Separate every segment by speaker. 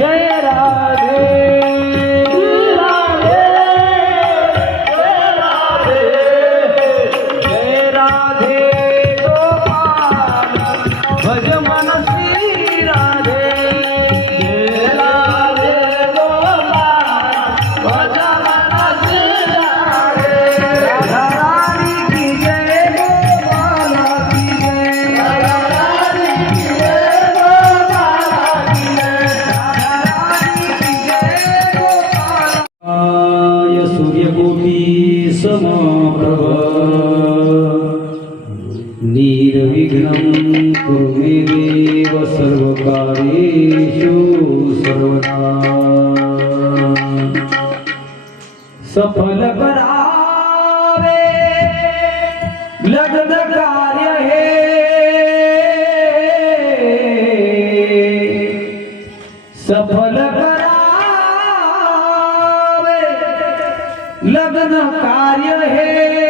Speaker 1: જય રામ. देव सर्वकारेषु सर्वदा। सफल करावे लगन कार्य है। सफल करावे लगन कार्य है।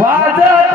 Speaker 2: वाजत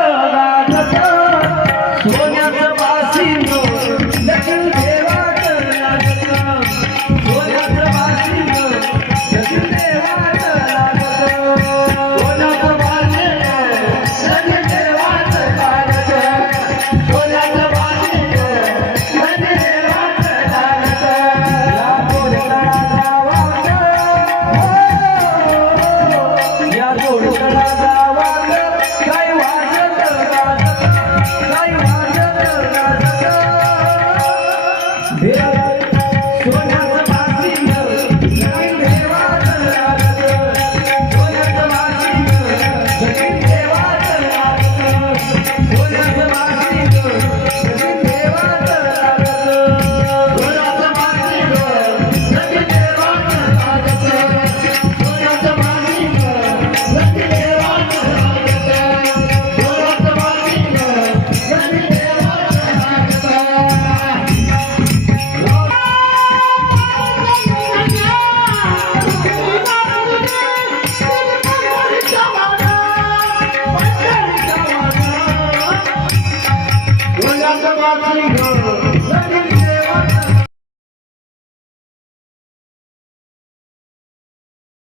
Speaker 2: সবাই